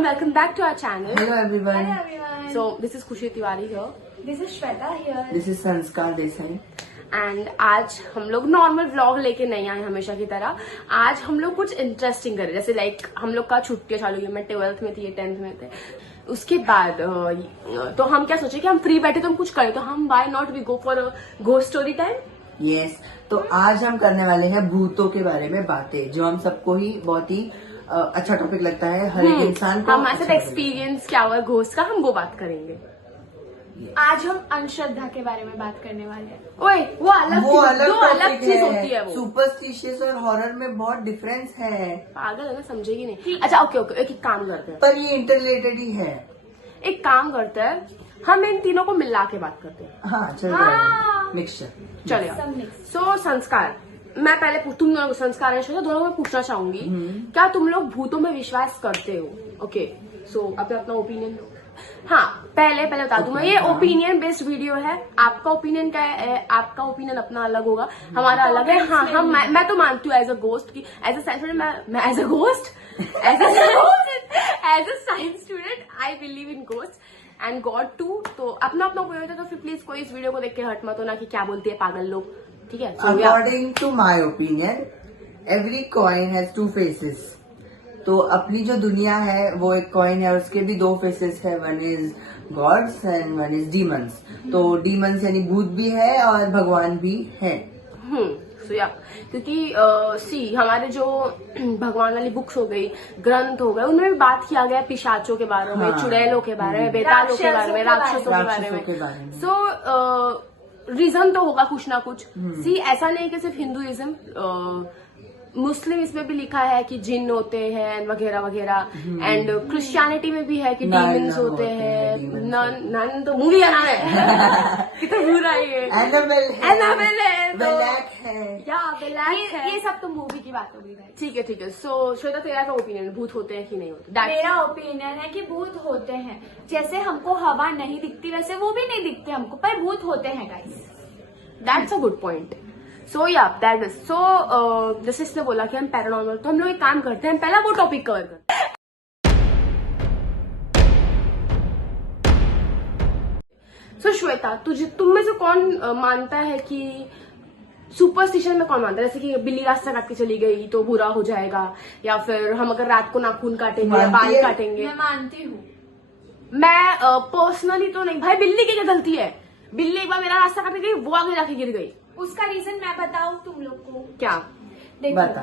and welcome back to our channel. Hello everyone. Hello everyone. So this is Khushi Tiwari here. This is Shweta here. This is संस्कार Desai. And आज हम लोग normal vlog लेके नहीं आए हमेशा की तरह. आज हम लोग कुछ इंटरेस्टिंग करें, जैसे लाइक हम लोग का छुट्टियां चालू हुई. मैं 12th में थी, ये 10th में थे. उसके बाद तो हम क्या सोचे कि हम फ्री बैठे तो हम कुछ करें, तो हम why not we go for ghost story time. Yes, तो आज हम करने वाले हैं भूतों के बारे में बातें, जो हम सबको ही बहुत ही अच्छा टॉपिक लगता है. हर एक इंसान को हमारे साथ एक्सपीरियंस क्या हुआ घोस्ट का, हम वो बात करेंगे. आज हम अंधश्रद्धा के बारे में बात करने वाले हैं. ओए वो अलग चीज होती है. वो सुपरस्टिशियस और हॉरर में बहुत डिफरेंस है. पागल है ना, समझेगी नहीं. अच्छा ओके एक काम करते हैं, पर ये इंटररिलेटेड ही है. एक काम करते हैं, हम इन तीनों को मिला के बात करते हैं. हाँ चल, मिक्सचर चलेगा. सब mix. सो संस्कार, मैं पहले तुम दोनों को, संस्कार है श्वेता, दोनों को मैं पूछना चाहूंगी, क्या तुम लोग भूतों में विश्वास करते हो? ओके, सो अपना ओपिनियन दो. हाँ, पहले बता दूं मैं, ये ओपिनियन बेस्ड वीडियो है. आपका ओपिनियन क्या है? आपका ओपिनियन अपना अलग होगा, हमारा अलग है. हाँ हम मैं तो मानती हूँ एज अ गोस्ट की, एज अ साइंस स्टूडेंट मैं as a ghost as a science student I believe in ghost and god too. तो अपना ओपिनियन होता है, तो फिर प्लीज कोई इस वीडियो को देख के हट मत होना कि क्या बोलती है पागल लोग. ठीक है. According to my opinion, every coin has two faces. तो अपनी जो दुनिया है वो एक कॉइन है, उसके भी दो फेसेस है. One is gods and one is demons. तो डीमंस यानी भूत भी है और भगवान भी है. सो या, क्योंकि सी हमारे जो भगवान वाली बुक्स हो गई, ग्रंथ हो गए, उनमें भी बात किया गया पिशाचों के बारे में, चुड़ैलों के बारे में, बेतालों के बारे में, राक्षसों के बारे में. सो रीजन तो होगा कुछ ना कुछ. सी ऐसा नहीं कि सिर्फ हिंदुइज्म, मुस्लिम इसमें भी लिखा है कि जिन होते हैं वगैरह वगैरह. एंड क्रिश्चियनिटी में भी है कि डीमंस होते हैं. नन तो मूवी का नाम है. कितना बुरा है. एनाबेल है, ब्लैक है. ये सब तो मूवी की बात हो गई. ठीक है. सो श्वेता, तेरा क्या ओपिनियन, भूत होते हैं कि नहीं होते? मेरा ओपिनियन है कि भूत होते हैं. जैसे हमको हवा नहीं दिखती वैसे वो भी नहीं दिखते हमको, पर भूत होते हैं guys. That's a good point. So yeah that is so, जैसे इसने बोला कि हम पैरानॉर्मल, तो हम लोग एक काम करते हैं, पहला वो टॉपिक कवर करते हैं. सो श्वेता, तुम में से कौन मानता है कि सुपरस्टिशन में कौन मानता है, जैसे कि बिल्ली रास्ता काट के चली गई तो बुरा हो जाएगा, या फिर हम अगर रात को नाखून काटेंगे या बाल काटेंगे? मैं मानती हूँ. मैं पर्सनली तो नहीं भाई. बिल्ली की क्या गलती है? बिल्ली एक बार मेरा रास्ता काट गई, वो आगे जाके गिर गई. उसका रीजन मैं बताऊं तुम लोग को? क्या? देखो, बता.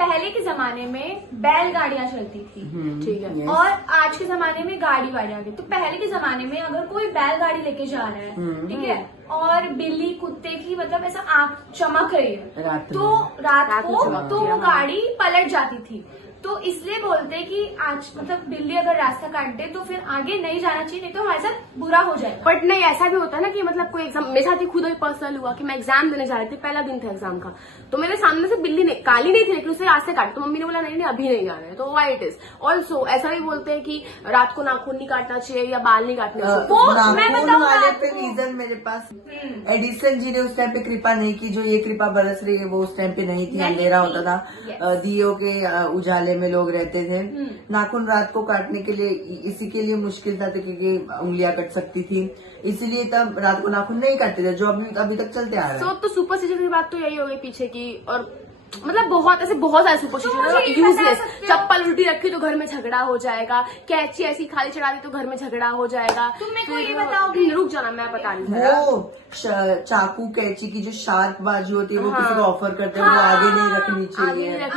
पहले के जमाने में बैलगाड़ियां चलती थी, ठीक है. और आज के जमाने में गाड़ी वाड़ी आ गई. तो पहले के जमाने में अगर कोई बैलगाड़ी लेके जा रहा है, ठीक है, और बिल्ली कुत्ते की मतलब ऐसा आंख चमक रही है, तो रात को तो वो गाड़ी पलट जाती थी. तो इसलिए बोलते हैं कि आज मतलब बिल्ली अगर रास्ता काट दे तो फिर आगे नहीं जाना चाहिए, नहीं तो हमारे साथ बुरा हो जाए. बट नहीं, ऐसा भी होता है ना कि मतलब कोई एग्जाम, मेरे साथ ही खुद ही पर्सनल हुआ कि मैं एग्जाम देने जा रही थी, पहला दिन था एग्जाम का, तो मेरे सामने से बिल्ली ने, काली नहीं थी लेकिन उसे रास्ते काट, तो मम्मी ने बोला नहीं अभी नहीं जाना है. तो वाई इट इज ऑल्सो ऐसा भी बोलते हैं कि रात को नाखून नहीं काटना चाहिए या बाल नहीं काटने चाहिए. वो मैं बताऊं वाले पे रीजन मेरे पास, एडिसन जी ने उस टाइम पे कृपा नहीं की. जो ये कृपा बरस रही है वो उस टाइम पे नहीं थी. अंधेरा होता था, दियो के उजाले में लोग रहते थे. नाखून रात को काटने के लिए इसी के लिए मुश्किल था, क्योंकि उंगलियां कट सकती थी, इसलिए तब रात को नाखून नहीं काटते थे, जो अभी तक चलते आ रहे हैं. तो सुपरस्टिशन की बात तो यही हो गई पीछे की. और मतलब बहुत सारे सुपरस्टिशन यूजलेस. चप्पल उल्टी रखी तो घर में झगड़ा हो जाएगा, कैची ऐसी खाली चढ़ा दी तो घर में झगड़ा हो जाएगा. तुम मेरे को ये बताओगे? रुक जाना, मैं बता रही हूँ. वो चाकू कैची की जो शार्प बाजू होती है वो किसी को ऑफर करते हैं, वो आगे नहीं रखनी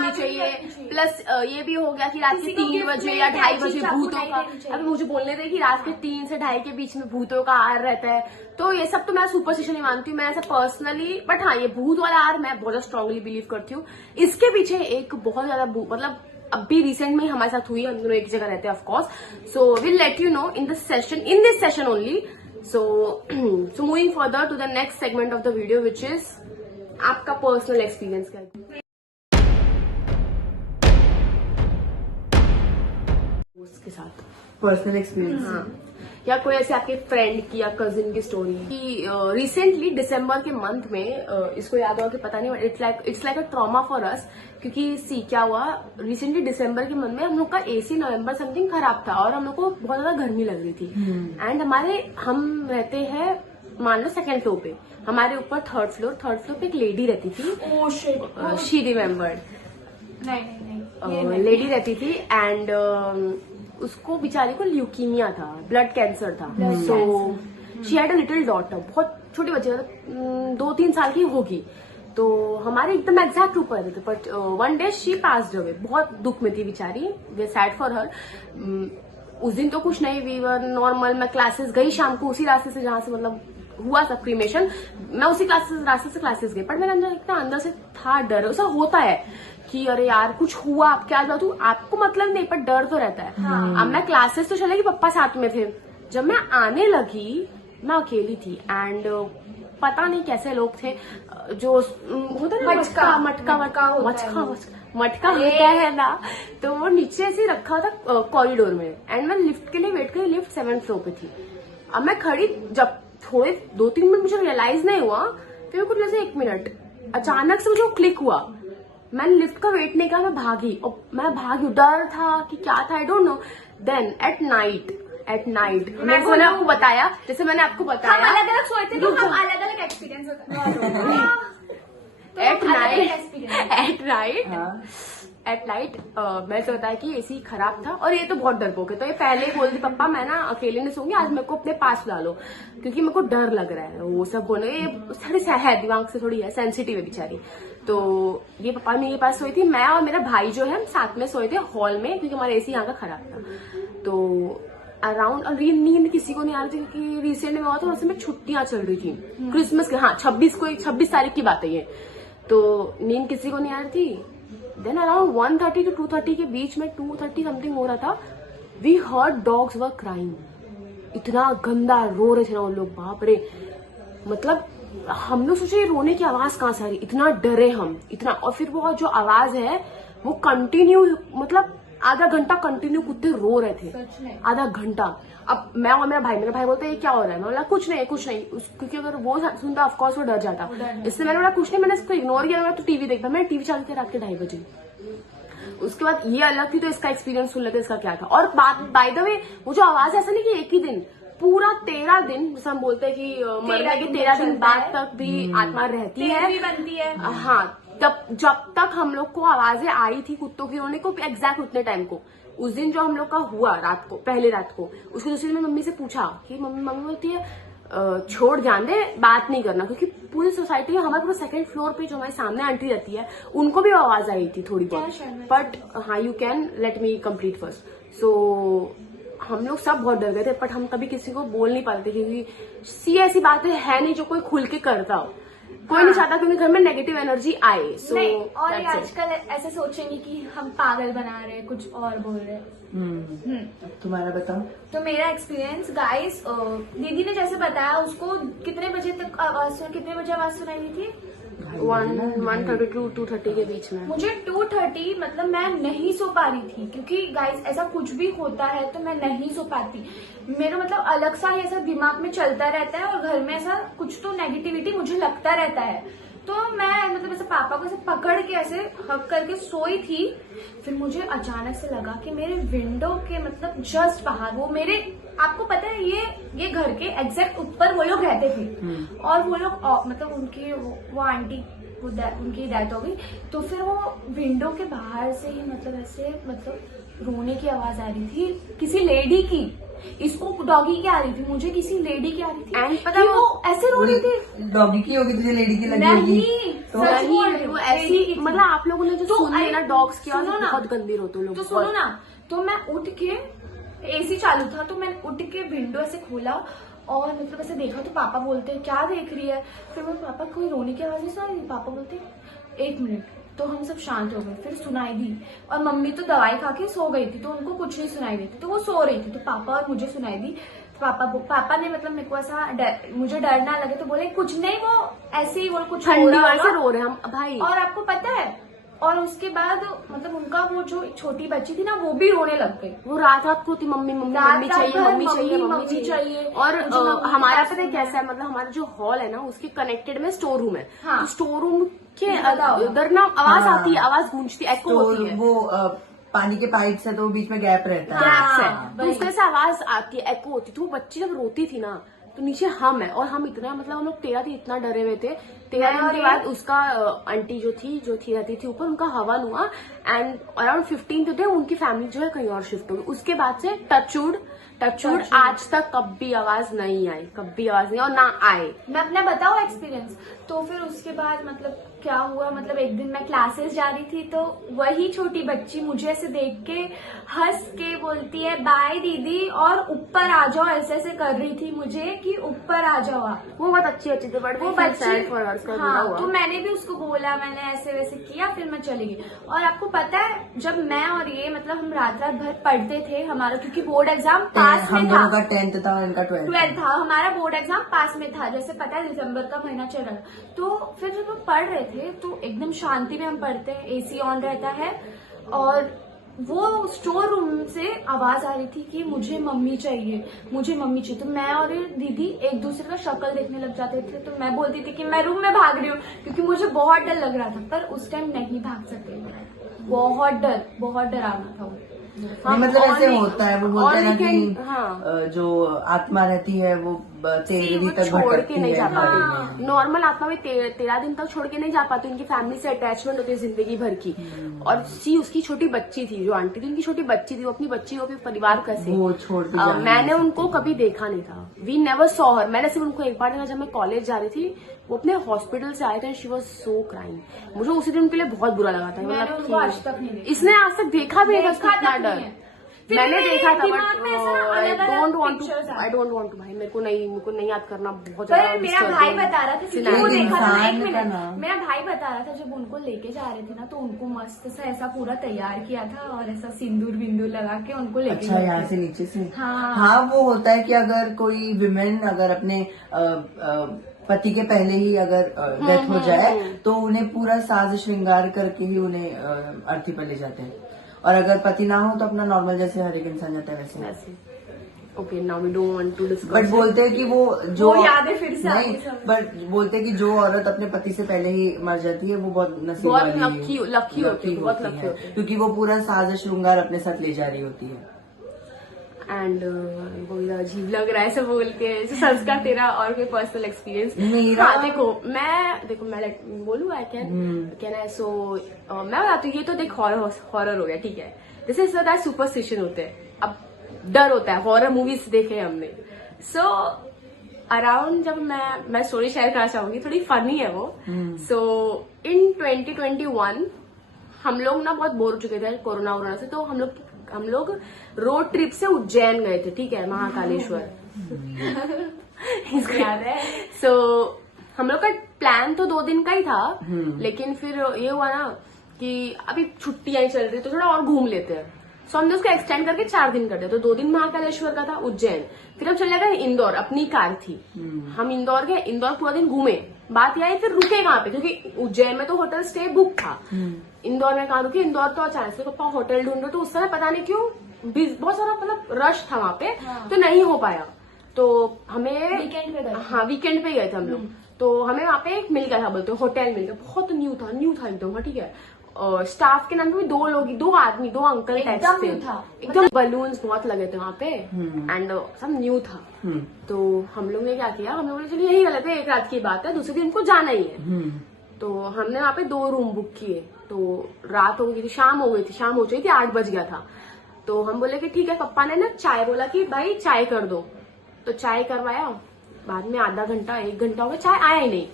चाहिए. प्लस ये भी हो गया कि रात के 3 बजे या 2:30 बजे भूतों का, अभी मुझे बोलने दे कि रात के 3 से 2:30 के बीच में भूतों का आर रहता है. तो ये सब तो मैं सुपरस्टिशन नहीं मानती हूँ, मैं ऐसा पर्सनली. बट हाँ, ये भूत वाला आर मैं बहुत स्ट्रांगली बिलीव करती हूँ. इसके पीछे एक बहुत ज्यादा मतलब अभी रिसेंट में हमारे साथ हुई, हम दोनों एक जगह रहते हैं of course. So will let you know in this session only. So moving further to the next segment of the video, which is आपका पर्सनल एक्सपीरियंस क्या है. उसके साथ पर्सनल एक्सपीरियंस। हाँ, या कोई ऐसे आपके फ्रेंड की या कजिन की स्टोरी कि रिसेंटली दिसंबर के मंथ में इसको याद होगा कि पता नहीं, it's like a trauma for us, क्योंकि सी क्या हुआ, रिसेंटली दिसंबर के मंथ में हम लोग का एसी नवंबर समथिंग खराब था और हम लोग को बहुत ज्यादा गर्मी लग रही थी। एंड हम रहते हैं मान लो सेकंड फ्लोर पे, हमारे ऊपर थर्ड फ्लोर पे एक लेडी रहती थी। ओह शिट, शी रिमेम्बर्ड, नहीं लेडी रहती थी एंड उसको बेचारी को ल्यूकीमिया था, ब्लड कैंसर था। So she had a little daughter, बहुत छोटी बच्ची, 2-3 साल की होगी। तो हमारे एकदम एग्जैक्ट ऊपर रहते थे, but one day she passed away. बहुत दुख में थी बेचारी, वे सैड फॉर हर। उस दिन तो कुछ नहीं, वी वर नॉर्मल। मैं क्लासेस गई शाम को उसी रास्ते से जहां से मतलब हुआ था क्रीमेशन, मैं उसी रास्ते से क्लासेस गई। पर मेरे अंदर इतना अंदर से था डर, ऐसा होता है कि अरे यार कुछ हुआ, आप क्या बताऊं, आपको मतलब नहीं पर डर तो रहता है। अब मैं क्लासेस तो चलेगी, पप्पा साथ में थे। जब मैं आने लगी मैं अकेली थी एंड पता नहीं कैसे लोग थे जो होता है मटका होता है ना, तो वो नीचे से रखा था कॉरिडोर में। एंड मैं लिफ्ट के लिए वेट करी, लिफ्ट 7th फ्लोर पे थी। अब मैं खड़ी, जब थोड़े 2-3 मिनट मुझे रियलाइज नहीं हुआ, फिर कुछ जैसे 1 मिनट अचानक से मुझे क्लिक हुआ। मैंने लिफ्ट का वेट नहीं किया, मैं भागी, और मैं भागी, डर था कि क्या था, I don't know. Then at night मैंने आपको बताया, जैसे मैंने आपको बताया हम अलग अलग सोए थे तो हम अलग अलग एक्सपीरियंस एट नाइट मैंने तो बताया कि एसी खराब था और ये तो बहुत डरपोक है। तो ये पहले ही बोलती पप्पा मैं ना अकेले नहीं सोऊंगी, आज मेरे को अपने पास ला लो क्योंकि मेरे को डर लग रहा है। वो सब बोले, ये थोड़ी है दिमाग से थोड़ी है, सेंसिटिव है बेचारी। तो ये पप्पा मेरे पास सोई थी, मैं और मेरा भाई जो है हम साथ में सोए थे हॉल में, क्योंकि हमारा एसी यहाँ का खराब था। तो अराउंड नींद किसी को नहीं आ रही थी क्योंकि रिसेंट में हुआ था, वैसे में छुट्टियां चल रही थी क्रिसमस के। हाँ 26 तारीख की बात है ये। तो नींद किसी को नहीं आ रही थी। देन अराउंड 1:30 to 2:30 के बीच में, 2:30 समथिंग हो रहा था, we heard dogs were crying. इतना गंदा रो रहे थे ना उन लोग, बाप रे। मतलब हम लोग सोचे रोने की आवाज कहाँ से आ रही, इतना डरे हम, इतना। और फिर वो जो आवाज है वो कंटिन्यू, मतलब आधा घंटा कंटिन्यू कुत्ते रो रहे थे, आधा घंटा। अब मैं और मेरा भाई बोलते ये क्या हो रहा है, मैं बोला कुछ नहीं क्योंकि अगर वो सुनता ऑफकोर्स वो डर जाता। इससे मैंने बोला कुछ नहीं, मैंने इसको इग्नोर किया। मैं तो टीवी देखता, मैंने टीवी चालू किया रात के 2:30 बजे। उसके बाद ये अलग थी, तो इसका एक्सपीरियंस सुन लेते इसका क्या था। और बाय द वे वो जो आवाज ऐसा नहीं कि एक ही दिन, पूरा 13 दिन, जैसे हम बोलते हैं कि मरने के 13 दिन बाद तक भी आत्मा रहती है। हाँ, जब तक हम लोग को आवाजें आई थी कुत्तों की रोने को, एग्जैक्ट उतने टाइम को, उस दिन जो हम लोग का हुआ रात को, पहले रात को, उसको दूसरे दिन मम्मी से पूछा कि मम्मी बोलती है छोड़ जान दे, बात नहीं करना, क्योंकि पूरी सोसाइटी में हमारे पूरे 2nd फ्लोर पे जो हमारे सामने आंटी रहती है उनको भी आवाज आई थी थोड़ी बहुत। बट हाँ, you can let me complete first. So हम लोग सब बहुत डर गए थे, बट हम कभी किसी को बोल नहीं पाते क्योंकि ऐसी बातें है नहीं जो कोई खुल के करता हो। कोई नहीं चाहता क्योंकि घर में नेगेटिव एनर्जी आए। So, नहीं, और आजकल ऐसे सोचेंगे कि हम पागल बना रहे हैं, कुछ और बोल रहे हैं। तुम्हारा बताओ। तो मेरा एक्सपीरियंस गाइस, दीदी ने जैसे बताया, उसको कितने बजे आवाज सुनाई दी थी? 1:30 to 2:30 के बीच में। मुझे 2:30, मतलब मैं नहीं सो पा रही थी, क्योंकि गाइस ऐसा कुछ भी होता है तो मैं नहीं सो पाती। मेरा मतलब अलग सा ही ऐसा दिमाग में चलता रहता है, और घर में ऐसा कुछ तो नेगेटिविटी मुझे लगता रहता है। तो मैं मतलब ऐसे पापा को ऐसे पकड़ के ऐसे हक करके सोई थी। फिर मुझे अचानक से लगा कि मेरे विंडो के मतलब जस्ट बाहर, वो मेरे, आपको पता है ये घर के एग्जैक्ट ऊपर वो लोग रहते थे, और वो लोग मतलब उनकी वो आंटी उनकी डेथ हो गई। तो फिर वो विंडो के बाहर से ही मतलब ऐसे मतलब रोने की आवाज आ रही थी किसी लेडी की। इसको डॉगी की आ रही थी, मुझे किसी लेडी की आ रही थी। एंड पता वो ऐसे रो रही थी। डॉगी की होगी, तुझे लेडी की लगी होगी? नहीं, वो ऐसी, मतलब आप लोगों ने जो सुनी है ना डॉग्स की आवाज, बहुत गंदी रोते लोग। तो सुनो ना, तो मैं उठ के, एसी चालू था तो मैं उठ के विंडो ऐसे खोला और मतलब ऐसे देखा, तो पापा बोलते हैं क्या देख रही है? फिर मैं, पापा कोई रोने की आवाज नहीं सुनाई दी? पापा बोलते 1 मिनट। तो हम सब शांत हो गए, फिर सुनाई दी। और मम्मी तो दवाई खा के सो गई थी, तो उनको कुछ नहीं सुनाई दी थी, तो वो सो रही थी। तो पापा और मुझे सुनाई दी। पापा ने मतलब मेरे को ऐसा मुझे डर ना लगे तो बोले कुछ नहीं, वो ऐसे ही, वो कुछ ठंडी से रो रहे हम भाई। और आपको पता है, और उसके बाद मतलब उनका वो जो छोटी बच्ची थी ना वो भी रोने लग गई। वो रात रात को थी मम्मी मम्मी रात मम्मी रात चाहिए भर मम्मी चाहिए मम्मी मम्मी चाहिए। और और मुझे मम्मी हमारा के पता है पास कैसा है, मतलब हमारा जो हॉल है ना उसके कनेक्टेड में स्टोर रूम है। हाँ। तो स्टोर रूम के बताओ। उधर ना आवाज हाँ। आती है, आवाज गूंजती है, एको होती है, वो पानी के पाइप से तो बीच में गैप रहता है। गैप्स है, हाँ, तो वही। उसमें से आवाज आती है, एको होती है। तो वो बच्ची जब रोती थी ना तो नीचे हम है, और हम इतना मतलब हम लोग 13 दिन इतना डरे हुए थे। 13 दिन के बाद उसका आंटी जो थी रहती थी ऊपर, उनका हवन हुआ एंड अराउंड 15 डे उनकी फैमिली जो है कहीं और शिफ्ट हो गई। उसके बाद से टचवुड आज तक कभी आवाज नहीं आई, कभी आवाज नहीं और ना आए। मैं अपना बताऊं एक्सपीरियंस। तो फिर उसके बाद मतलब क्या हुआ, मतलब एक दिन मैं क्लासेस जा रही थी तो वही छोटी बच्ची मुझे ऐसे देख के हंस के बोलती है बाय दीदी, और ऊपर आ जाओ ऐसे ऐसे कर रही थी मुझे कि ऊपर आ जाओ आप। वो बहुत अच्छी थी, बट वो बच्चे हुआ। हाँ, तो मैंने भी उसको बोला, मैंने ऐसे वैसे किया, फिर मैं चली गई। और आपको पता है जब मैं और ये मतलब हम रात रात भर पढ़ते थे, हमारा क्योंकि बोर्ड एग्जाम पास हम में दोनों था, का 10th था और इनका 12th था, हमारा बोर्ड एग्जाम पास में था, जैसे पता है दिसंबर का महीना चल रहा था। तो फिर जब हम पढ़ रहे थे तो एकदम शांति में हम पढ़ते हैं, एसी ऑन रहता है, और वो स्टोर रूम से आवाज आ रही थी कि मुझे मम्मी चाहिए, मुझे मम्मी चाहिए। तो मैं और ये दीदी एक दूसरे का शक्ल देखने लग जाते थे। तो मैं बोलती थी कि मैं रूम में भाग रही हूँ, क्योंकि मुझे बहुत डर लग रहा था, पर उस टाइम नहीं भाग सकते, बहुत डरावना था वो। नहीं, मतलब ऐसे होता है, वो बोलते हैं ना कि हाँ। जो आत्मा रहती है वो 13 दिन तक छोड़ के भटकती नहीं जा है। पाती। नॉर्मल आत्मा भी 13 दिन तक छोड़ के नहीं जा पाती, उनकी फैमिली से अटैचमेंट होती है जिंदगी भर की। और उसकी छोटी बच्ची थी, जो आंटी थी उनकी छोटी बच्ची थी, वो अपनी बच्ची को अपने परिवार कैसे वो छोड़ के जा नहीं मैंने सकती। उनको कभी देखा नहीं था, वी नेवर सॉ हर। मैंने सिर्फ उनको एक बार देखा जब मैं कॉलेज जा रही थी, वो अपने हॉस्पिटल से आए थे, शी वॉज सो क्राइंग। मुझे उसी दिन उनके लिए बहुत बुरा लगा था। मैंने उनको आज तक नहीं देखा। इसने आज तक देखा भी नहीं था देखा इतना तक नहीं डर। है। फिर मैंने मेरे देखा था, दिमाग में ऐसा ना आई अलग-अलग डोंट वांट pictures आए। टू भाई, मेरे को नहीं याद करना बहुत पर ज्यादा मेरा disturbing भाई बता रहा था, क्योंकि एक वो देखा था ना, इंसान एक का मिनट, नाम। मेरा भाई बता रहा था जब उनको लेके जा रहे थे ना, तो उनको मस्त सा ऐसा पूरा तैयार किया था और ऐसा सिंदूर बिंदूर लगा के उनको लेके अच्छा, गए यहाँ थे। से नीचे से। हाँ। हाँ, वो होता है कि अगर कोई विमेन अगर अपने पति के पहले ही अगर डेथ हो जाए तो उन्हें पूरा साज श्रृंगार करके ही उन्हें अर्थी पर ले जाते हैं, और अगर पति ना हो तो अपना नॉर्मल जैसे हर एक इंसान जाता है वैसे। Okay, now we don't want to discuss. But बोलते हैं कि वो जो वो यादें फिर से नहीं, आती सब। बट बोलते हैं कि जो औरत अपने पति से पहले ही मर जाती है वो बहुत नसीब बहुत वाली लकी होती है, बहुत लकी है, होती है। क्योंकि वो पूरा साज श्रृंगार अपने साथ ले जा रही होती है। एंड वो अजीब लग रहा है ऐसे बोल के। संस्कार, तेरा और कोई पर्सनल एक्सपीरियंस? मेरा- हाँ, देखो मैं बोलूँ, आई कैन आई सो मैं बताती हूँ। ये तो देख हॉरर हो गया, ठीक है, जैसे इस तरह सुपरस्टिशन होते हैं, अब डर होता है, हॉरर मूवीज देखे हमने। सो अराउंड जब मैं स्टोरी शेयर करना चाहूंगी, थोड़ी फनी है वो। सो इन 2021 हम लोग ना बहुत बोर हो चुके थे कोरोना से, तो हम लोग रोड ट्रिप से उज्जैन गए थे, ठीक है, महाकालेश्वर। सो हम लोग का प्लान तो 2 दिन का ही था, लेकिन फिर ये हुआ ना कि अभी छुट्टियां चल रही तो थोड़ा और घूम लेते हैं। सो हमने उसको एक्सटेंड करके 4 दिन कर दिया। तो 2 दिन महाकालेश्वर का था, उज्जैन, फिर हम चले गए इंदौर, अपनी कार थी। हम इंदौर गए, इंदौर पूरा दिन घूमे। बात यह है फिर रुके कहाँ पे, क्योंकि उज्जैन में तो होटल स्टे बुक था। इंदौर में कहाँ रुके, इंदौर तो अचानक से पापा होटल ढूंढ रहे, तो उस समय पता नहीं क्यों बहुत सारा मतलब रश था वहां पे, तो नहीं हो पाया। तो हमें वीकेंड पे गए। हाँ, वीकेंड पे गए थे हम लोग। तो हमें वहां पे एक मिल गया था, बोलते होटल मिल गया, बहुत न्यू था एकदम, ठीक है। स्टाफ के नाम पे भी 2 आदमी 2 अंकल टाइप्स एकदम थे, new था। एकदम बलून्स बहुत लगे थे वहां पे, एंड सब न्यू था। तो हम लोग ने क्या किया, हम लोग ने चलिए यही गलत है, एक रात की बात है, दूसरे दिन हमको जाना ही है। तो हमने वहां पे 2 रूम बुक किए। तो रात हो गई थी, शाम हो चुकी थी, 8 बज गया था। तो हम बोले कि ठीक है, पप्पा ने ना चाय बोला कि भाई चाय कर दो, तो चाय करवाया। बाद में आधा घंटा 1 घंटा हो गया, चाय आया ही नहीं।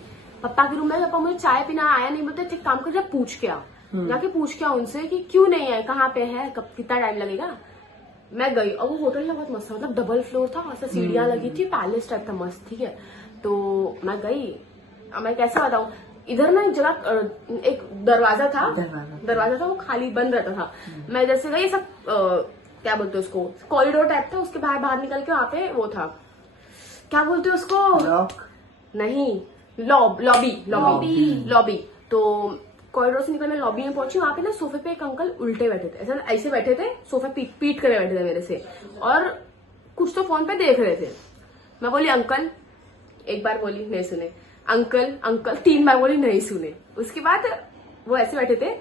पप्पा के रूम में, पापा मुझे चाय पीना आया नहीं, बोलते ठीक काम कर, जब पूछ के आ, जाके पूछ के आ उनसे कि क्यों नहीं है, कहाँ पे है, कब कितना टाइम लगेगा। मैं गई और वो होटल ना बहुत मस्त था, मतलब डबल फ्लोर था, ऐसा सीढ़ियां लगी थी, पैलेस टाइप था, मस्त, ठीक है। तो मैं गई, अब मैं कैसे बताऊं, इधर ना एक जगह एक दरवाजा था, वो खाली बंद रहता था। मैं जैसे गई, सब क्या बोलते हैं उसको, कॉरिडोर टाइप था, उसके बाहर निकल के वहां पे वो था, क्या बोलते हैं उसको, नहीं, लॉबी। तो कॉरिडोर से निकल मैं लॉबी में पहुंची, वहां पे ना सोफे पे एक अंकल उल्टे बैठे थे, ऐसे बैठे थे, सोफे पीट करे बैठे थे मेरे से, और कुछ तो फोन पे देख रहे थे। मैं बोली अंकल, एक बार बोली नहीं सुने, अंकल अंकल 3 बार बोली नहीं सुने। उसके बाद वो ऐसे बैठे थे,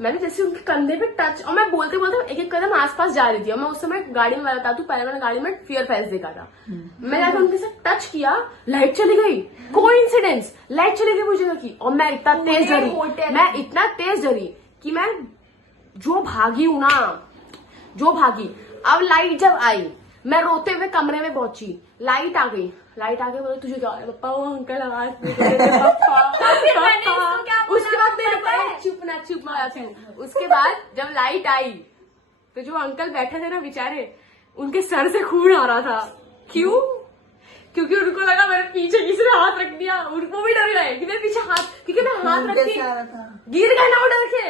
मैंने जैसे उनके कंधे पे टच, और मैं बोलते बोलते एक एक कदम आसपास जा रही थी, और मैं उस समय गाड़ी में बता तू, पहले मैंने गाड़ी में फियर फेस देखा था, मैं जाकर उनके साथ टच किया, लाइट चली गई, कोइंसिडेंस, लाइट चली गई मुझे जगह की, और मैं इतना तेज डरी, मैं इतना तेज डरी कि मैं जो भागी हूं ना, जो भागी। अब लाइट जब आई, मैं रोते हुए कमरे में पहुंची, लाइट आ गई, बोले तुझे क्या है पप्पा, वो अंकल आवाज दे रहे थे, पप्पा। उसके बाद मेरे चुप मारा थी। उसके बाद जब लाइट आई तो जो अंकल बैठे थे ना बेचारे, उनके सर से खून आ रहा था। क्यों? क्योंकि उनको लगा मेरे पीछे किसी ने हाथ रख दिया, उनको भी डर गए कि मेरे पीछे हाथ, क्योंकि मैं हाथ रख के गिर गए ना वो डर के,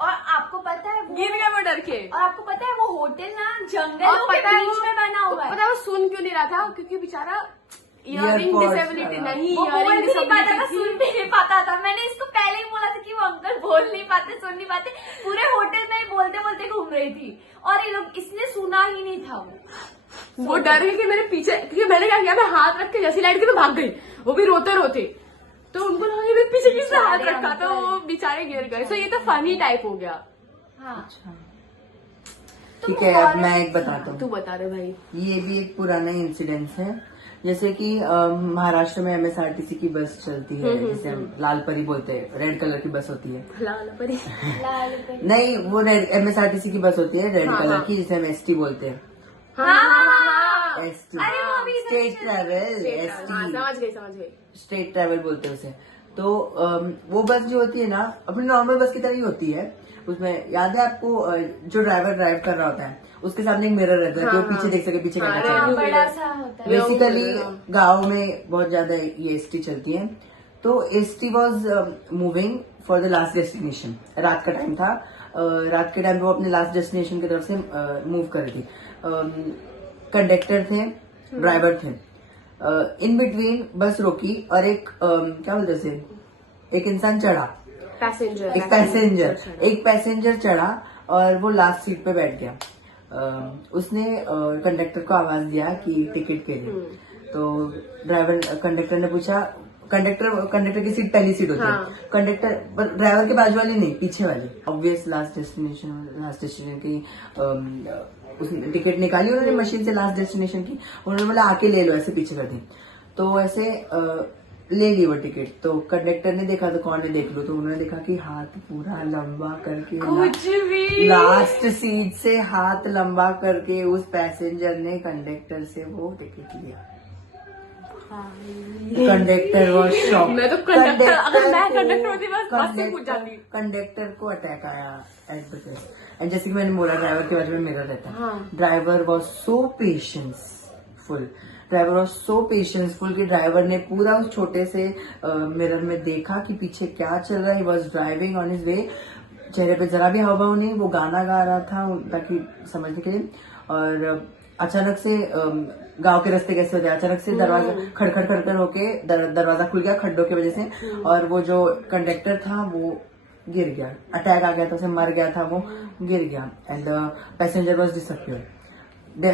और आपको पता है गिर गए वो डर के। और आपको पता है वो होटल ना जंगलों के बीच में बना हुआ है। पता है वो सुन क्यों नहीं रहा था? क्योंकि बेचारा इयरिंग डिसेबिलिटी नहीं, वो बोल इयरिंग भी नहीं पाता था, डिसेबिलिटी सुन भी नहीं पाता था। मैंने इसको पहले ही बोला था कि वो अंकल बोल नहीं पाते, सुन नहीं पाते, पूरे होटल में ही बोलते बोलते घूम रही थी, और ये लोग, इसने सुना ही नहीं था। वो डर गई कि मेरे पीछे, क्योंकि मैंने क्या किया, मैं हाथ रख के जैसी लाइट की मैं भाग गई, वो भी रोते रोते, तो उनको लगा कि मेरे पीछे किसने हाथ रखा, तो वो बेचारे गिर गए। सो ये तो फनी टाइप हो गया। हाँ, ठीक है, अब मैं एक बताता हूँ। तू बता रहे भाई। ये भी एक पुराना इंसिडेंस है। जैसे कि महाराष्ट्र में MSRTC की बस चलती है, जिसे हम लाल परी बोलते हैं, रेड कलर की बस होती है। लाल परी नहीं, वो रेड MSRTC की बस होती है, रेड कलर की, जिसे हम ST बोलते हैं। ST, स्टेट ट्रैवल, समझ गई। स्टेट ट्रैवल बोलते हैं उसे। तो वो बस जो होती है ना, अपनी नॉर्मल बस की तरह ही होती है। उसमें याद है आपको, जो ड्राइवर ड्राइव कर रहा होता है उसके सामने एक मिरर रहता है कि वो पीछे देख सके, पीछे क्या चल रहा है। बड़ा सा होता है। बेसिकली गाँव में बहुत ज्यादा ये ST चलती है। तो ST was moving for the last destination. रात का टाइम था, रात के टाइम पे वो अपने लास्ट डेस्टिनेशन की तरफ से मूव कर रही थी। कंडक्टर थे, ड्राइवर थे, इन बिटवीन बस रोकी और एक क्या बोलते उसे, एक इंसान चढ़ा, एक पैसेंजर चढ़ा और वो लास्ट सीट पे बैठ गया। उसने कंडक्टर को आवाज दिया कि टिकट के लिए। तो कंडक्टर ने पूछा, कंडक्टर की सीट पहली सीट होती है, कंडक्टर ड्राइवर के बाजू वाली नहीं, पीछे वाली। ऑब्वियस लास्ट डेस्टिनेशन की उसने टिकट निकाली उन्होंने मशीन से, लास्ट डेस्टिनेशन की। उन्होंने बोला आके ले लो, ऐसे पीछे कर दी। तो ऐसे ले ली वो टिकट। तो कंडक्टर ने देखा, तो कौन ने देख लो, तो उन्होंने देखा कि हाथ पूरा लंबा करके, कुछ भी लास्ट सीट से हाथ लंबा करके उस पैसेंजर ने कंडक्टर से वो टिकट लिया। कंडक्टर वो शॉक। मैं तो कंडक्टर, अगर मैं कंडक्टर होती बस से पूछ जाती। कंडक्टर को अटैक आया एट द प्लेस। एंड जैसे कि मैंने बोला, ड्राइवर के बाजू में मिरर रहता है। ड्राइवर वॉज सो पेशेंसफुल, कि ड्राइवर ने पूरा उस छोटे से मिरर में देखा कि पीछे क्या चल रहा है। He was driving on his way, चेहरे पे जरा भी हाव-भाव नहीं, वो गाना गा रहा था ताकि समझने के लिए। और अचानक से गांव के रास्ते कैसे होते हैं, अचानक से दरवाजा खड़खड़ होके दरवाजा खुल गया खड्डों की वजह से, और वो जो कंडक्टर था वो गिर गया। अटैक आ गया था, उसे मर गया था, वो गिर गया। And passenger was disappear.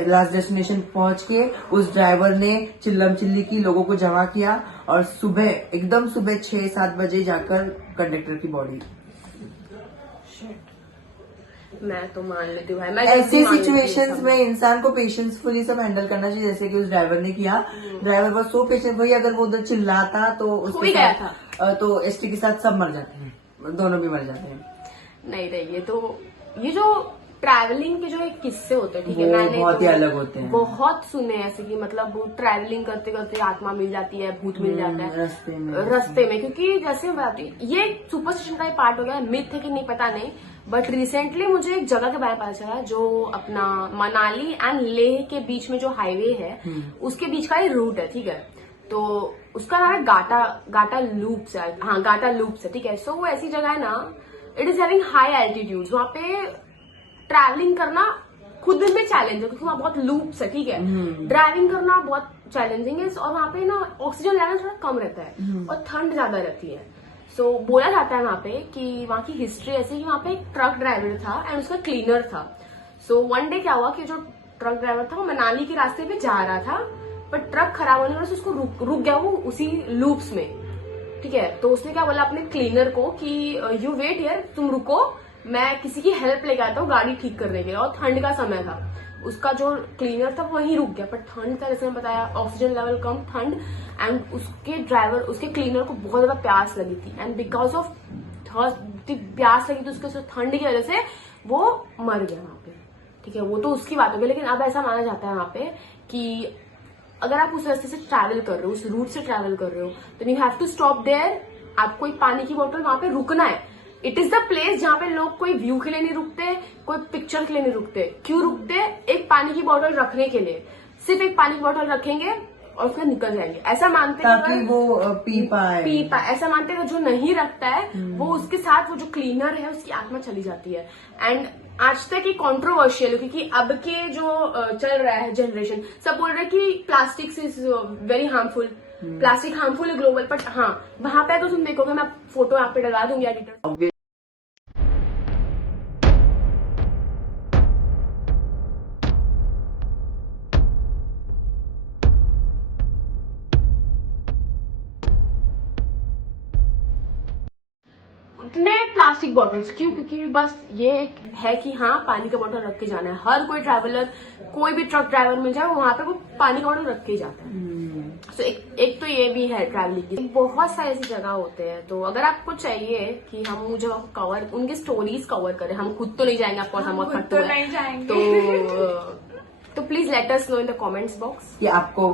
Last destination पहुंच के उस ड्राइवर ने चिल्लम चिल्ली की, लोगों को जमा किया, और एकदम सुबह 6-7 बजे जाकर कंडक्टर की बॉडी। मैं तो मान लेती हूँ भाई, मैं ऐसी सिचुएशंस में इंसान को पेशेंसफुली सब हैंडल करना चाहिए, जैसे कि उस ड्राइवर ने किया। ड्राइवर बस सो पेशेंट, वही अगर वो उधर चिल्लाता तो उसके साथ, तो ST के साथ सब मर जाते हैं, दोनों भी मर जाते हैं। नहीं, ये जो ट्रैवलिंग के जो एक किस्से होते हैं, ठीक है, मैंने बहुत ही अलग होते हैं, बहुत सुने ऐसे कि मतलब ट्रैवलिंग करते करते आत्मा मिल जाती है, भूत मिल जाता है रास्ते में। क्योंकि जैसे ये सुपरस्टिशन का ही पार्ट हो गया, मिथ है कि नहीं पता नहीं, बट रिसेंटली मुझे एक जगह के बारे में पता चला, जो अपना मनाली एंड लेह के बीच में जो हाईवे है, उसके बीच का ही रूट है, ठीक है। तो उसका नाम है गाटा लूप्स है। हाँ, गाटा लूप्स है, ठीक है। सो वो ऐसी जगह है ना, it is having high altitude, वहां पे ट्रैवलिंग करना खुद में चैलेंज है, क्योंकि वहाँ बहुत लूप्स है, ठीक है। ड्राइविंग करना बहुत चैलेंजिंग है, और वहाँ पे ना ऑक्सीजन लेवल थोड़ा कम रहता है और ठंड ज्यादा रहती है। सो बोला जाता है वहां पे कि वहां की हिस्ट्री ऐसी कि वहां पे एक ट्रक ड्राइवर था एंड उसका क्लीनर था. सो वन डे क्या हुआ कि जो ट्रक ड्राइवर था वो मनाली के रास्ते पे जा रहा था, पर ट्रक खराब होने की वजह से उसको रुक गया वो उसी लूप्स में. ठीक है, तो उसने क्या बोला अपने क्लीनर को कि यू वेट हियर, तुम रुको, मैं किसी की हेल्प लेके आता हूँ गाड़ी ठीक करने के लिए. और ठंड का समय था, उसका जो क्लीनर था वहीं रुक गया. पर ठंड का, जैसे मैं बताया, ऑक्सीजन लेवल कम, ठंड, एंड उसके क्लीनर को बहुत ज्यादा प्यास लगी थी. एंड बिकॉज ऑफ प्यास लगी थी उसके ठंड की वजह से वो मर गया वहां पे. ठीक है, वो तो उसकी बात हो गई. लेकिन अब ऐसा माना जाता है वहां पे कि अगर आप उस रास्ते से ट्रैवल कर रहे हो, उस रूट से ट्रैवल कर रहे हो, तो you have to stop there. आपको एक पानी की बोतल वहां पे रुकना है. इट इज द प्लेस जहां पे लोग कोई व्यू के लिए नहीं रुकते, कोई पिक्चर के लिए नहीं रुकते. क्यों रुकते? एक पानी की बोतल रखने के लिए. सिर्फ एक पानी की बोतल रखेंगे और उसका निकल जाएंगे. ऐसा मानते हैं ताकि वो पी पाए. ऐसा मानते हैं. जो नहीं रखता है वो उसके साथ वो जो क्लीनर है उसकी आत्मा चली जाती है. एंड आज तक ये कॉन्ट्रोवर्शियल है क्योंकि अब के जो चल रहा है जनरेशन, सब बोल रहे हैं कि plastic is very harmful, plastic harmful है ग्लोबल. बट हाँ, वहां पे तो तुम देखोगे, मैं फोटो यहाँ पे डलवा दूंगी एडिटर. उतने प्लास्टिक बॉटल्स क्यों? क्योंकि बस ये है कि हाँ, पानी का बॉटल रख के जाना है. हर कोई ट्रैवलर, कोई भी ट्रक ड्राइवर मिल जाए, वहां पे वो पानी का बॉटल रख के ही जाता है. सो एक तो ये भी है ट्रैवलिंग की. बहुत सारे ऐसी जगह होते हैं. तो अगर आपको चाहिए कि हम मुझे कवर, उनकी स्टोरीज कवर करें, हम खुद तो नहीं जाएंगे, आपको हम बहुत तो नहीं जाएंगे. तो please let us know in the comments box कि आपको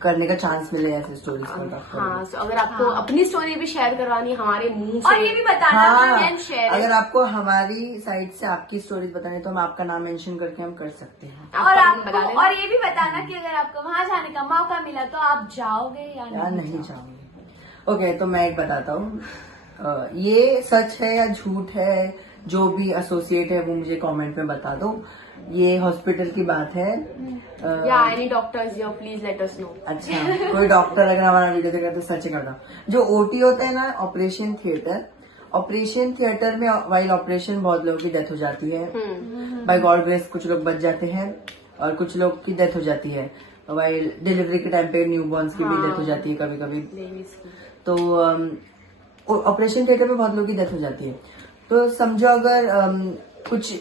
करने का चांस मिले ऐसे स्टोरीज को. हाँ, so अगर आपको अपनी स्टोरी भी शेयर करवानी है हमारे मुंह से, और ये भी बताना हाँ, शेयर. अगर आपको हमारी साइड से आपकी स्टोरीज बतानी है तो हम आपका नाम मेंशन करके हम कर सकते हैं. और आपको और ये भी बताना कि अगर आपको वहां जाने का मौका मिला तो आप जाओगे या नहीं जाओगे. ओके, तो मैं एक बताता हूँ. ये सच है या झूठ है, जो भी एसोसिएट है वो मुझे कमेंट में बता दो. ये हॉस्पिटल की बात है. या any doctors yo please let us know. अच्छा, कोई डॉक्टर अगर हमारा वीडियो देखेगा तो सच करता हूँ. जो ओटी होता है ना, ऑपरेशन थिएटर में वाइल ऑपरेशन बहुत लोगों की डेथ हो जाती है. बाय गॉड ग्रेस कुछ लोग बच जाते हैं और कुछ लोग की डेथ हो जाती है. वाइल डिलीवरी के टाइम पे न्यूबॉर्न्स की भी डेथ हो जाती है कभी कभी. तो ऑपरेशन थिएटर में बहुत लोगों की डेथ हो जाती है. तो समझो अगर कुछ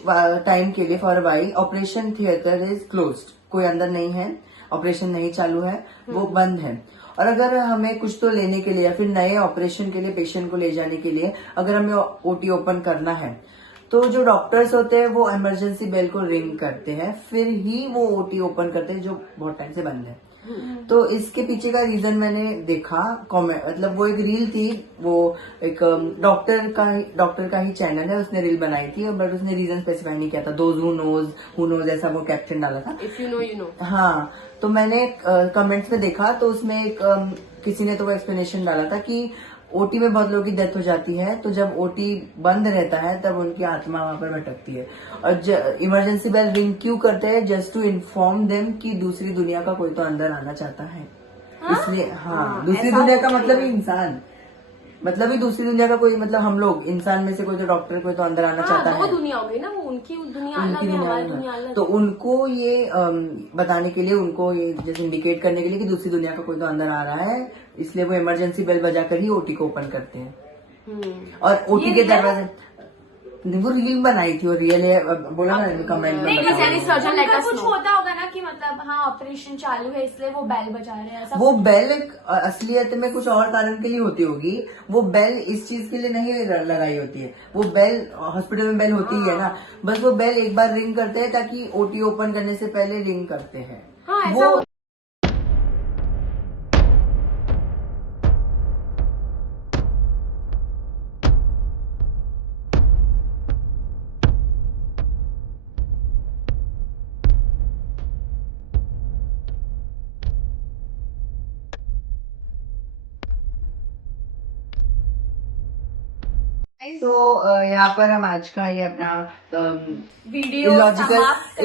टाइम के लिए, for a while, operation theatre is closed, कोई अंदर नहीं है, ऑपरेशन नहीं चालू है, वो बंद है. और अगर हमें कुछ तो लेने के लिए या फिर नए ऑपरेशन के लिए पेशेंट को ले जाने के लिए अगर हमें ओटी ओपन करना है, तो जो डॉक्टर्स होते हैं वो इमरजेंसी बेल को रिंग करते हैं, फिर ही वो ओटी ओपन करते हैं, जो बहुत टाइम से बंद है. तो इसके पीछे का रीजन मैंने देखा, मतलब वो एक रील थी, वो एक डॉक्टर का ही चैनल है, उसने रील बनाई थी, बट उसने रीजन स्पेसिफाई नहीं किया था. दोज हु नोज ऐसा वो कैप्शन डाला था. If you know you know. हाँ, तो मैंने कमेंट्स में देखा तो उसमें किसी ने तो वो एक्सप्लेनेशन डाला था कि ओटी में बहुत लोगों की डेथ हो जाती है, तो जब ओटी बंद रहता है तब उनकी आत्मा वहां पर भटकती है. और इमरजेंसी बेल रिंग क्यों करते हैं? जस्ट टू इन्फॉर्म देम कि दूसरी दुनिया का कोई तो अंदर आना चाहता है. इसलिए हाँ, दूसरी दुनिया का मतलब ही इंसान, मतलब ही दूसरी दुनिया का कोई, मतलब हम लोग इंसान में से कोई तो डॉक्टर कोई तो अंदर आना चाहता वो है. दुनिया हो गई ना, वो उनकी दुनिया अलग है, हमारी दुनिया अलग. तो उनको ये बताने के लिए, उनको ये जैसे इंडिकेट करने के लिए कि दूसरी दुनिया का कोई तो अंदर आ रहा है, इसलिए वो इमरजेंसी बेल बजाकर ही ओटी को ओपन करते हैं. और ओटी के दरवाजे वो रील बनाई थी, और रियल है, बोला ना कमेंट में. उनका कुछ होता होगा ना कि मतलब हाँ ऑपरेशन चालू है इसलिए वो बेल बजा रहे हैं. वो बेल एक असलियत में कुछ और कारण के लिए होती होगी. वो बेल इस चीज के लिए नहीं लगाई होती है. वो बेल हॉस्पिटल में बेल होती है ना, बस वो बेल एक बार रिंग करते हैं ताकि ओटी ओपन करने से पहले रिंग करते हैं. वो तो यहाँ पर हम आज का ये अपना video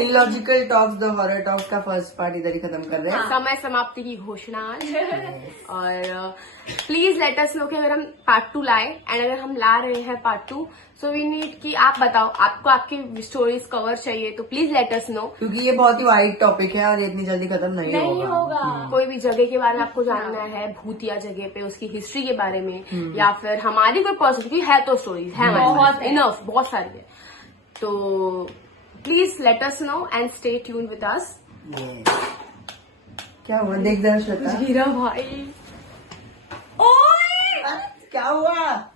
illogical talks the horror talks का फर्स्ट पार्ट इधर ही खत्म कर रहे हैं। समय समाप्ति की घोषणा और प्लीज लेट अस नो कि अगर हम पार्ट 2 लाए एंड अगर हम ला रहे हैं पार्ट 2 सो वी नीड कि आप बताओ आपको आपकी स्टोरीज कवर चाहिए तो प्लीज लेट अस नो, क्योंकि ये बहुत ही वाइड टॉपिक है और ये इतनी जल्दी खत्म नहीं होगा। कोई भी जगह के बारे में आपको जानना है, भूतिया जगह पे उसकी हिस्ट्री के बारे में या फिर हमारी कोई पर्सन की है तो स्टोरीज है बहुत इनफ, बहुत सारी है, तो please let us know and stay tune with us. क्या हुआ देख जरा श्वेता, हीरा भाई क्या हुआ?